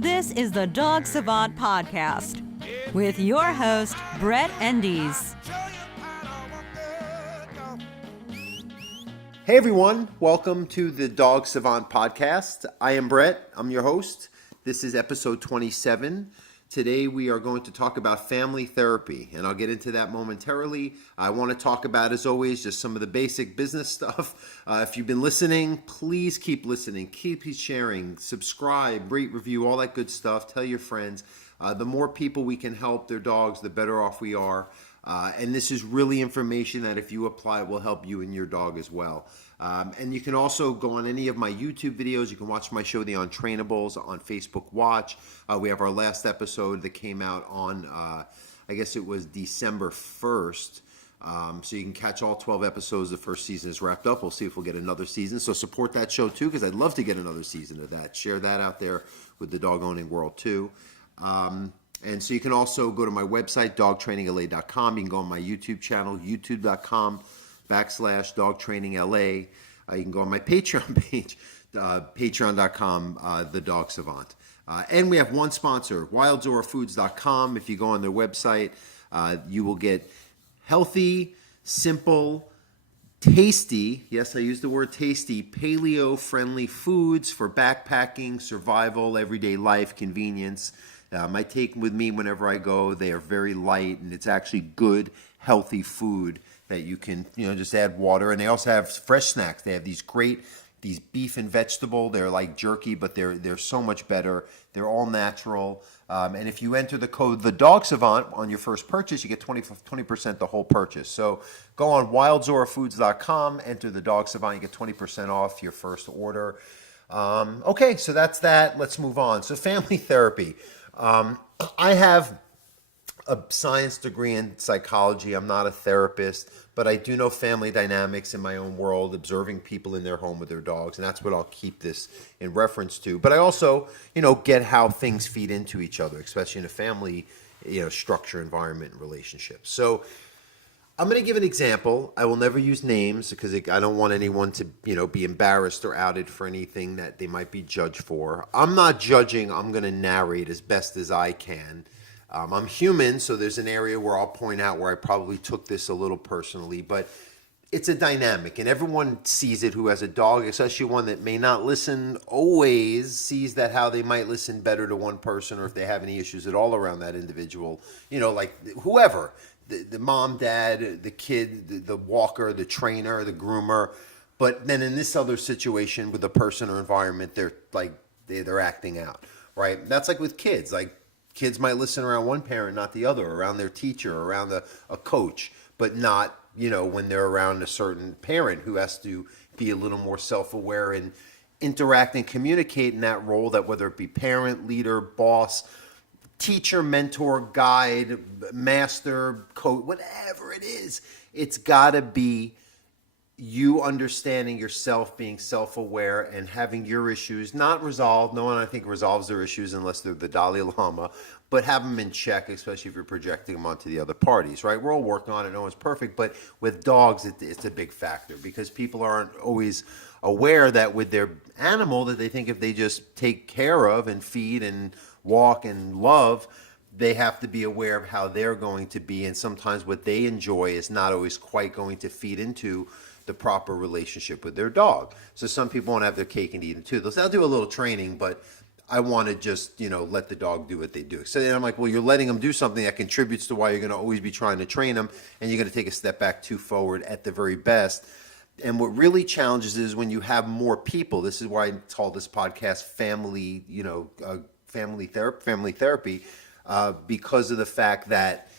This is the Dog Savant Podcast with your host, Brett Endies. Hey everyone, welcome to the Dog Savant Podcast. I am Brett, I'm your host. This is episode 27. Today we are going to talk about family therapy, and I'll get into that momentarily. I want to talk about, as always, just some of the basic business stuff. If you've been listening, please keep listening, keep sharing, subscribe, rate, review, all that good stuff. Tell your friends. The more people we can help their dogs, the better off we are. And this is really information that if you apply will help you and your dog as well. And you can also go on any of my YouTube videos. You can watch my show, The Untrainables, on Facebook Watch. We have our last episode that came out on, I guess it was December 1st. So you can catch all 12 episodes. The first season is wrapped up. We'll see if we'll get another season. So support that show too, because I'd love to get another season of that. Share that out there with the dog owning world too. And so you can also go to my website, dogtrainingla.com. You can go on my YouTube channel, youtube.com/dogtrainingla. You can go on my Patreon page, patreon.com, the Dog Savant. And we have one sponsor, wildzorafoods.com. If you go on their website, you will get healthy, simple, tasty, yes, I use the word tasty, paleo-friendly foods for backpacking, survival, everyday life, convenience. I take them with me whenever I go. They are very light, and it's actually good, healthy food that you can, just add water. And they also have fresh snacks. They have these beef and vegetable. They're like jerky, but they're so much better. They're all natural. And if you enter the code The Dog Savant on your first purchase, you get 20% the whole purchase. So go on wildzorafoods.com, enter The Dog Savant, you get 20% off your first order. Okay, so that's that. Let's move on. So family therapy. I have a science degree in psychology. I'm not a therapist, but I do know family dynamics in my own world, observing people in their home with their dogs, and that's what I'll keep this in reference to. But I also, get how things feed into each other, especially in a family, structure, environment, and relationship. So I'm going to give an example. I will never use names because I don't want anyone to, be embarrassed or outed for anything that they might be judged for. I'm not judging. I'm going to narrate as best as I can. I'm human, so there's an area where I'll point out where I probably took this a little personally, but it's a dynamic, and everyone sees it who has a dog, especially one that may not listen always, sees that how they might listen better to one person, or if they have any issues at all around that individual, like whoever. The mom, dad, the kid, the walker, the trainer, the groomer. But then in this other situation with the person or environment, they're acting out, right? That's like with kids. Like kids might listen around one parent, not the other, around their teacher, around a coach, but not, when they're around a certain parent who has to be a little more self-aware and interact and communicate in that role, that whether it be parent, leader, boss, teacher, mentor, guide, master, coach, whatever it is, it's got to be you understanding yourself, being self-aware, and having your issues not resolved. No one, I think, resolves their issues unless they're the Dalai Lama, but have them in check, especially if you're projecting them onto the other parties, right? We're all working on it. No one's perfect, but with dogs, it's a big factor because people aren't always aware that with their animal that they think if they just take care of and feed and walk and love, they have to be aware of how they're going to be, and sometimes what they enjoy is not always quite going to feed into the proper relationship with their dog. So some people won't have their cake and eat it too. They'll do a little training, but I want to just, let the dog do what they do. So then I'm like, well, you're letting them do something that contributes to why you're going to always be trying to train them, and you're going to take a step back too forward at the very best. And what really challenges is when you have more people. This is why I call this podcast family, family therapy, because of the fact that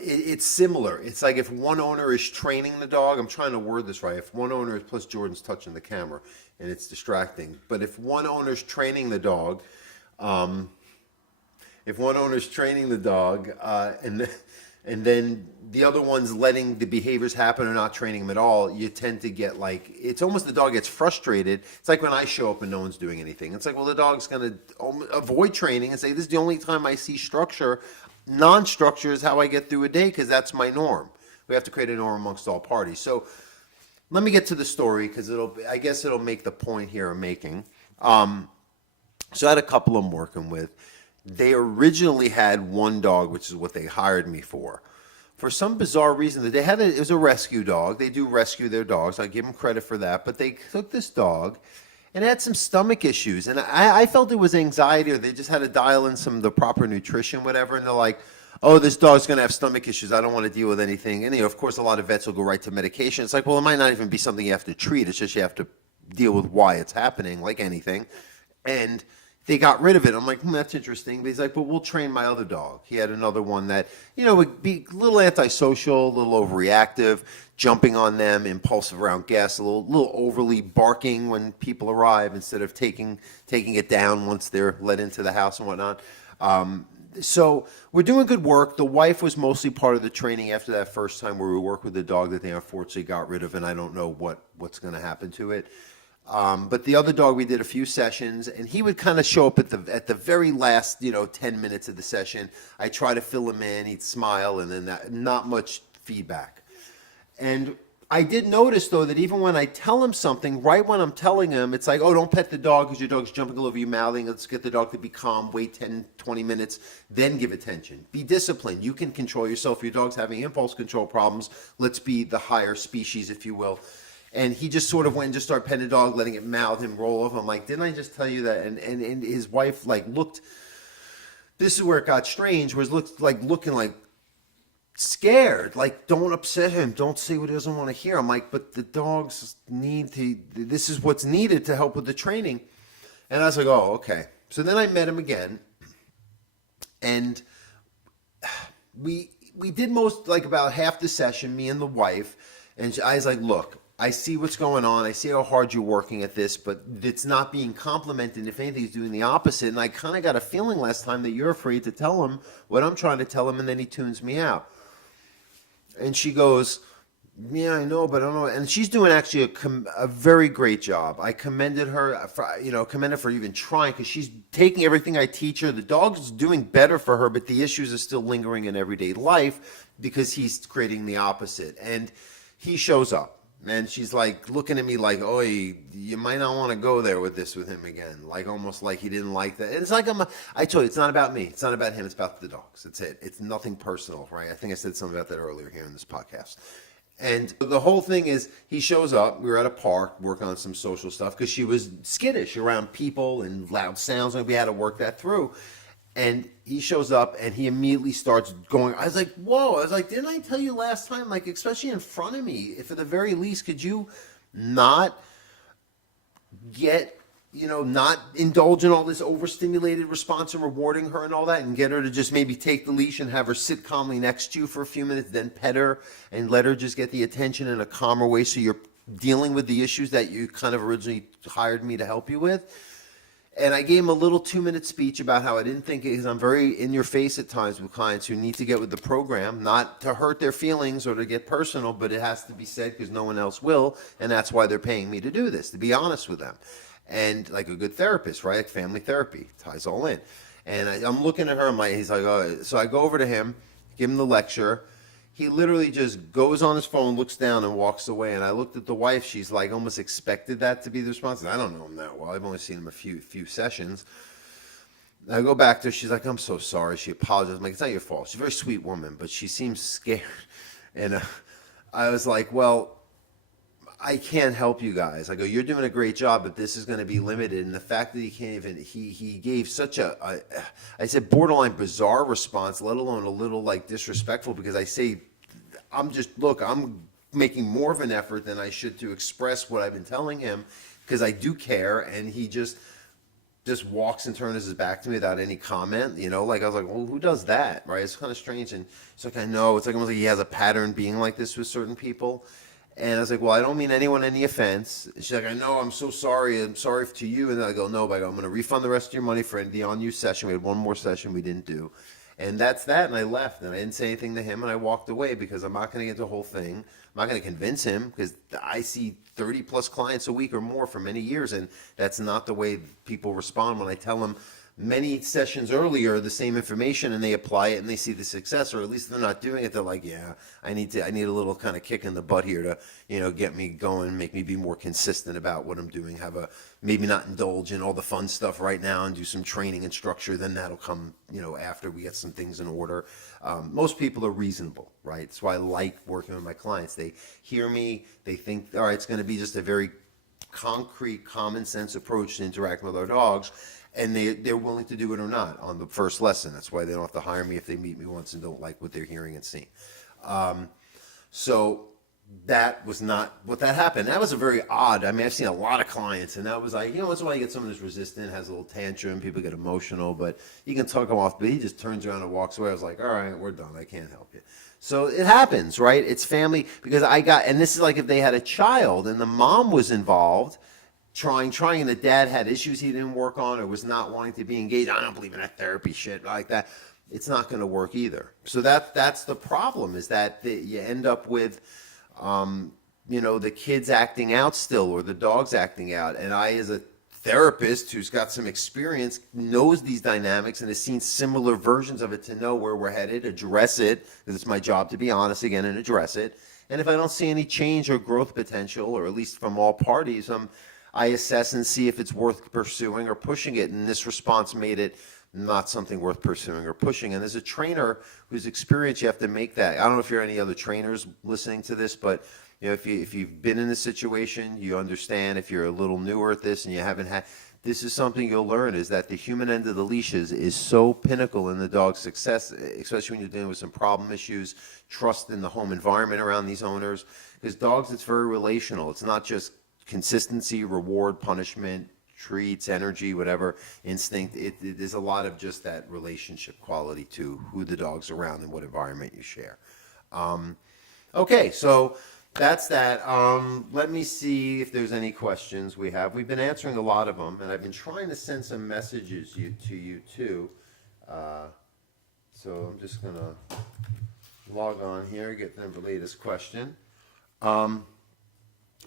it's similar. It's like if one owner is training the dog, I'm trying to word this right. If one owner is, plus Jordan's touching the camera and it's distracting, but if one owner's training the dog, and then the other one's letting the behaviors happen or not training them at all, you tend to get it's almost the dog gets frustrated. It's like when I show up and no one's doing anything. It's like, well, the dog's going to avoid training and say, this is the only time I see structure. Non-structure is how I get through a day because that's my norm. We have to create a norm amongst all parties. So let me get to the story because I guess it'll make the point here I'm making. So I had a couple I'm working with. They originally had one dog, which is what they hired me for. For some bizarre reason, it was a rescue dog. They do rescue their dogs. I give them credit for that. But they took this dog and it had some stomach issues. And I felt it was anxiety, or they just had to dial in some of the proper nutrition, whatever. And they're like, oh, this dog's going to have stomach issues. I don't want to deal with anything. And, of course, a lot of vets will go right to medication. It's like, well, it might not even be something you have to treat. It's just you have to deal with why it's happening, like anything. And they got rid of it. I'm like, that's interesting. But he's like, but we'll train my other dog. He had another one that, would be a little antisocial, a little overreactive, jumping on them, impulsive around guests, a little overly barking when people arrive instead of taking it down once they're let into the house and whatnot. So we're doing good work. The wife was mostly part of the training after that first time where we worked with the dog that they unfortunately got rid of, and I don't know what's going to happen to it. But the other dog, we did a few sessions, and he would kind of show up at the very last, 10 minutes of the session. I try to fill him in, he'd smile, and then not much feedback. And I did notice, though, that even when I tell him something, right when I'm telling him, it's like, oh, don't pet the dog because your dog's jumping all over you, mouthing. Let's get the dog to be calm, wait 10, 20 minutes, then give attention. Be disciplined. You can control yourself. Your dog's having impulse control problems. Let's be the higher species, if you will. And he just sort of went and just started petting the dog, letting it mouth him, roll over. I'm like, didn't I just tell you that? And his wife, looked, this is where it got strange, was looking like scared, like, don't upset him, don't say what he doesn't want to hear. I'm like, but the dogs this is what's needed to help with the training. And I was like, oh, okay. So then I met him again, and we did about half the session, me and the wife, and I was like, look, I see what's going on. I see how hard you're working at this, but it's not being complimented. If anything, he's doing the opposite. And I kind of got a feeling last time that you're afraid to tell him what I'm trying to tell him, and then he tunes me out. And she goes, yeah, I know, but I don't know. And she's doing actually a very great job. I commended her for even trying, because she's taking everything I teach her. The dog's doing better for her, but the issues are still lingering in everyday life because he's creating the opposite. And he shows up. And she's like looking at me like, oh, you might not want to go there with him again. Like almost like he didn't like that. It's like I told you, it's not about me. It's not about him. It's about the dogs. That's it. It's nothing personal, right? I think I said something about that earlier here in this podcast. And the whole thing is, he shows up. We were at a park working on some social stuff because she was skittish around people and loud sounds, and we had to work that through. And he shows up and he immediately starts going. I was like, whoa. I was like, didn't I tell you last time, like, especially in front of me, if at the very least, could you not not indulge in all this overstimulated response and rewarding her and all that, and get her to just maybe take the leash and have her sit calmly next to you for a few minutes, then pet her and let her just get the attention in a calmer way so you're dealing with the issues that you kind of originally hired me to help you with. And I gave him a little 2-minute speech about how I didn't think it, because I'm very in your face at times with clients who need to get with the program, not to hurt their feelings or to get personal, but it has to be said because no one else will. And that's why they're paying me to do this, to be honest with them. And like a good therapist, right? Like family therapy, ties all in. And I'm looking at her, he's like, oh. So I go over to him, give him the lecture. He literally just goes on his phone, looks down, and walks away. And I looked at the wife. She's like almost expected that to be the response. I don't know him that well. I've only seen him a few sessions. I go back to her. She's like, I'm so sorry. She apologized. I'm like, it's not your fault. She's a very sweet woman, but she seems scared. And I was like, well, I can't help you guys. I go, you're doing a great job, but this is going to be limited. And the fact that he can't even, he gave such I said borderline bizarre response, let alone a little like disrespectful, because I say, I'm making more of an effort than I should to express what I've been telling him, because I do care. And he just walks and turns his back to me without any comment, like I was like, well, who does that? Right. It's kind of strange. And it's like, I know, it's like almost like he has a pattern being like this with certain people. And I was like, well, I don't mean anyone any offense. And she's like, I know, I'm so sorry. I'm sorry to you. And then I go, no, but I'm going to refund the rest of your money for the on-use session. We had one more session we didn't do. And that's that. And I left. And I didn't say anything to him. And I walked away because I'm not going to get the whole thing. I'm not going to convince him, because I see 30-plus clients a week or more for many years. And that's not the way people respond when I tell them many sessions earlier the same information and they apply it and they see the success, or at least they're not doing it. They're like, yeah, I need a little kind of kick in the butt here to, get me going, make me be more consistent about what I'm doing, maybe not indulge in all the fun stuff right now and do some training and structure. Then that'll come, after we get some things in order. Most people are reasonable, right? That's why I like working with my clients. They hear me, they think, all right, it's going to be just a very concrete, common sense approach to interacting with our dogs, and they're willing to do it or not on the first lesson. That's why they don't have to hire me if they meet me once and don't like what they're hearing and seeing. So that was not what that happened. That was a very odd, I've seen a lot of clients, and that was like, once in a while you get someone who's resistant, has a little tantrum, people get emotional, but you can talk him off, but he just turns around and walks away. I was like, all right, we're done, I can't help you. So it happens, right? It's family, because and this is like if they had a child and the mom was involved, trying, and the dad had issues he didn't work on or was not wanting to be engaged. I don't believe in that therapy shit like that. It's not going to work either. So that's the problem, is that you end up with, the kids acting out still, or the dogs acting out. And I, as a therapist who's got some experience, knows these dynamics and has seen similar versions of it, to know where we're headed, address it, because it's my job to be honest again and address it. And if I don't see any change or growth potential, or at least from all parties, I assess and see if it's worth pursuing or pushing it. And this response made it not something worth pursuing or pushing. And as a trainer who's experienced, you have to make that. I don't know if you're any other trainers listening to this, but if you've been in this situation, you understand. If you're a little newer at this and you haven't had, this is something you'll learn, is that the human end of the leash is so pinnacle in the dog's success, especially when you're dealing with some problem issues, trust in the home environment around these owners. Because dogs, it's very relational. It's not just consistency, reward, punishment, treats, energy, whatever, instinct. There's a lot of just that relationship quality to who the dog's around and what environment you share. Okay, so that's that. Let me see if there's any questions we have. We've been answering a lot of them, and I've been trying to send some messages to you too. So I'm just going to log on here, get the latest question.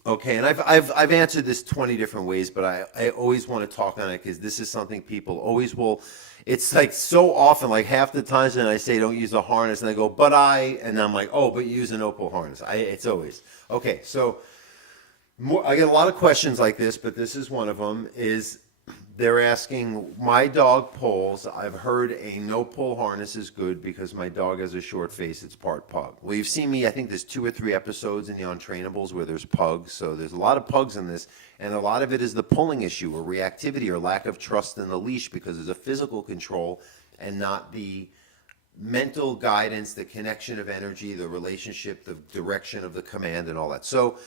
Okay, and I've answered this 20 different ways, but I always want to talk on it, because this is something people always will. It's like so often, like half the times when I say don't use a harness, and they go, and I'm like, oh, but you use a no-pull harness. It's always. Okay, so I get a lot of questions like this, but this is one of them, is they're asking, my dog pulls. I've heard a no-pull harness is good because my dog has a short face. It's part pug. Well, you've seen me, I think there's 2 or 3 episodes in the Untrainables where there's pugs. So there's a lot of pugs in this, and a lot of it is the pulling issue, or reactivity, or lack of trust in the leash, because there's a physical control and not the mental guidance, the connection of energy, the relationship, the direction of the command, and all that. So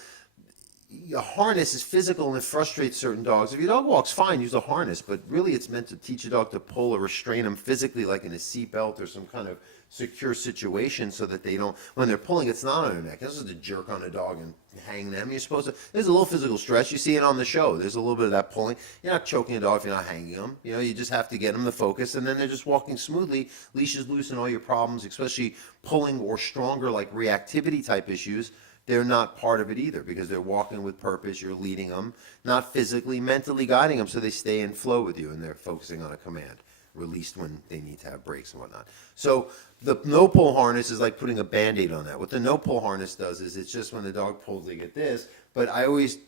a harness is physical, and it frustrates certain dogs. If your dog walks fine, use a harness, but really it's meant to teach a dog to pull or restrain them physically, like in a seatbelt or some kind of secure situation, so that they don't, when they're pulling, it's not on their neck. This is to jerk on a dog and hang them. You're supposed to, there's a little physical stress. You see it on the show. There's a little bit of that pulling. You're not choking a dog if you're not hanging them. You just have to get them to focus, and then they're just walking smoothly. Leash is loose, and all your problems, especially pulling or stronger, like reactivity type issues, they're not part of it either, because they're walking with purpose. You're leading them, not physically, mentally guiding them, so they stay in flow with you, and they're focusing on a command, released when they need to have breaks and whatnot. So the no-pull harness is like putting a Band-Aid on that. What the no-pull harness does is, it's just when the dog pulls, they get this. But I always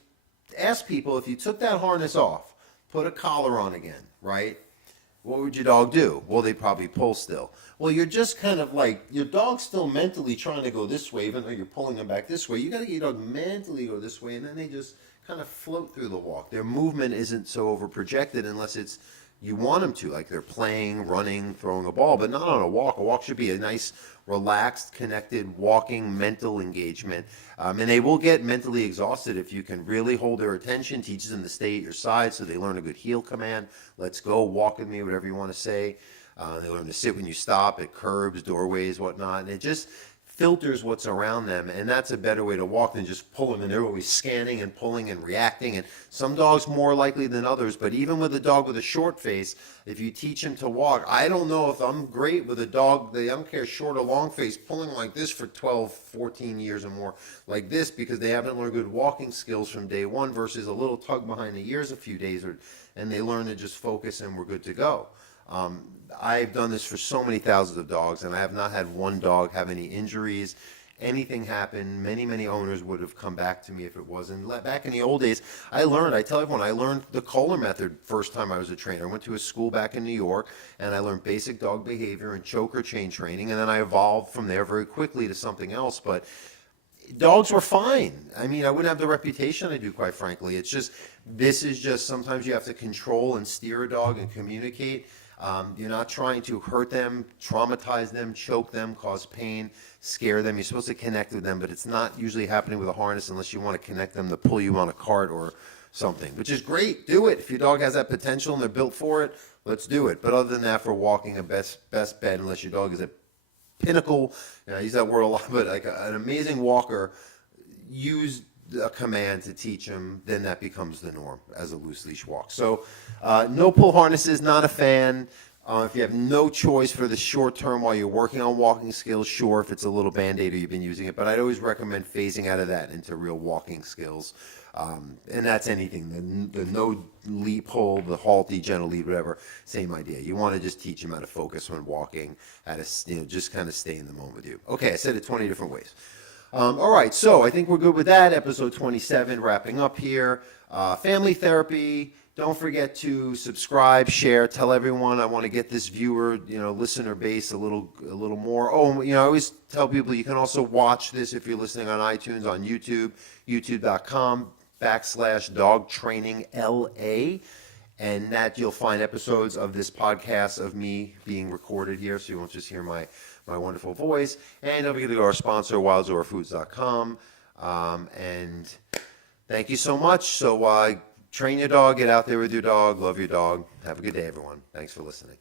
ask people, if you took that harness off, put a collar on again, right? What would your dog do? Well, they'd probably pull still. Well, you're just kind of like, your dog's still mentally trying to go this way, even though you're pulling them back this way. You got to get your dog mentally go this way, and then they just kind of float through the walk. Their movement isn't so over projected unless it's, you want them to, like they're playing, running, throwing a ball, but not on a walk. A walk should be a nice, relaxed, connected, walking, mental engagement. And they will get mentally exhausted if you can really hold their attention, teaches them to stay at your side, so they learn a good heel command. Let's go, walk with me, whatever you want to say. They learn to sit when you stop at curbs, doorways, whatnot. And it just, filters what's around them, and that's a better way to walk than just pulling, and they're always scanning and pulling and reacting. And some dogs more likely than others, but even with a dog with a short face, if you teach him to walk, I don't know if I'm great with a dog, I don't care short or long face, pulling like this for 12, 14 years or more like this, because they haven't learned good walking skills from day one, versus a little tug behind the ears a few days, and they learn to just focus and we're good to go. I've done this for so many thousands of dogs, and I have not had one dog have any injuries, anything happen. Many owners would have come back to me if it wasn't. Back in the old days, I tell everyone, I learned the Kohler method first time I was a trainer. I went to a school back in New York, and I learned basic dog behavior and choker chain training, and then I evolved from there very quickly to something else. But dogs were fine. I mean, I wouldn't have the reputation I do, quite frankly. It's just, this is just, sometimes you have to control and steer a dog and communicate. You're not trying to hurt them, traumatize them, choke them, cause pain, scare them. You're supposed to connect with them, but it's not usually happening with a harness unless you want to connect them to pull you on a cart or something, which is great. Do it. If your dog has that potential and they're built for it, let's do it. But other than that, for walking, a best bet, unless your dog is a pinnacle, I use that word a lot, but like an amazing walker, use a command to teach them, then that becomes the norm as a loose leash walk. So no pull harnesses, not a fan. If you have no choice for the short term while you're working on walking skills, sure, if it's a little Band-Aid or you've been using it, but I'd always recommend phasing out of that into real walking skills. And that's anything, the no lead pull, the halty, gentle lead, whatever, same idea. You want to just teach them how to focus when walking, how to just kind of stay in the moment with you. Okay, I said it 20 different ways. All right, so I think we're good with that. Episode 27, wrapping up here. Family therapy. Don't forget to subscribe, share, tell everyone. I want to get this viewer, listener base a little more. Oh, I always tell people you can also watch this if you're listening on iTunes, on YouTube, youtube.com/dogtrainingla. And that you'll find episodes of this podcast of me being recorded here, so you won't just hear my wonderful voice. And don't forget to go to our sponsor, wildzorafoods.com. And thank you so much. So train your dog, get out there with your dog, love your dog. Have a good day, everyone. Thanks for listening.